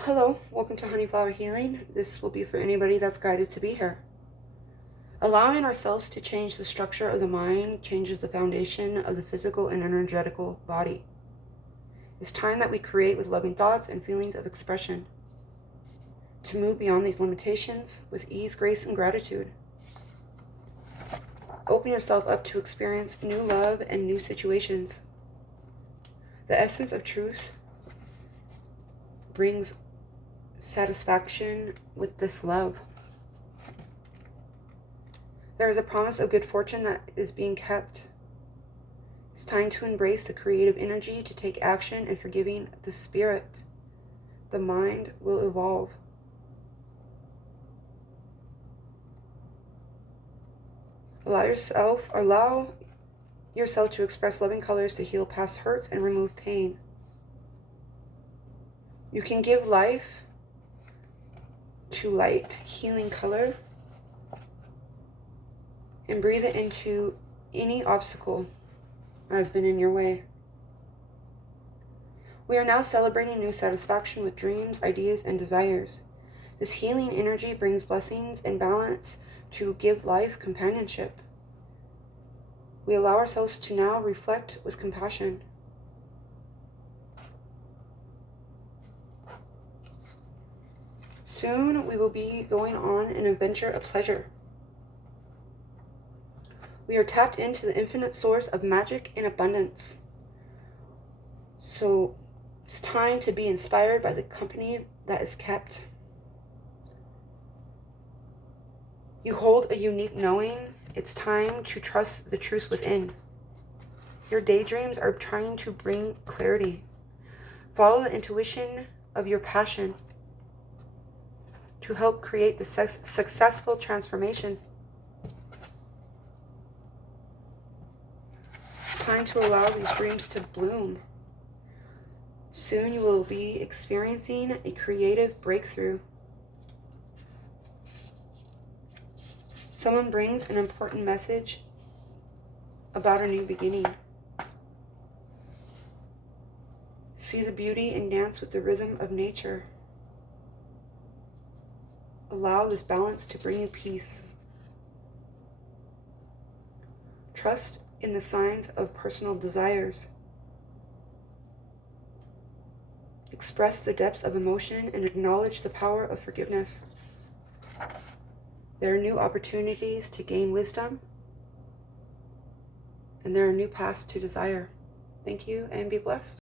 Hello, welcome to Honeyflower Healing. This will be for anybody that's guided to be here. Allowing ourselves to change the structure of the mind changes the foundation of the physical and energetical body. It's time that we create with loving thoughts and feelings of expression, to move beyond these limitations with ease, grace, and gratitude. Open yourself up to experience new love and new situations. The essence of truth brings satisfaction with this love. There is a promise of good fortune that is being kept. It's time to embrace the creative energy, to take action and forgiving the spirit. The mind will evolve. Allow yourself to express loving colors to heal past hurts and remove pain. You can give life to light, healing color, and breathe it into any obstacle that has been in your way. We are now celebrating new satisfaction with dreams, ideas, and desires. This healing energy brings blessings and balance to give life companionship. We allow ourselves to now reflect with compassion. Soon we will be going on an adventure of pleasure. We are tapped into the infinite source of magic and abundance. So it's time to be inspired by the company that is kept. You hold a unique knowing. It's time to trust the truth within. Your daydreams are trying to bring clarity. Follow the intuition of your passion to help create the successful transformation. It's time to allow these dreams to bloom. Soon you will be experiencing a creative breakthrough. Someone brings an important message about a new beginning. See the beauty and dance with the rhythm of nature. Allow this balance to bring you peace. Trust in the signs of personal desires. Express the depths of emotion and acknowledge the power of forgiveness. There are new opportunities to gain wisdom, and there are new paths to desire. Thank you, and be blessed.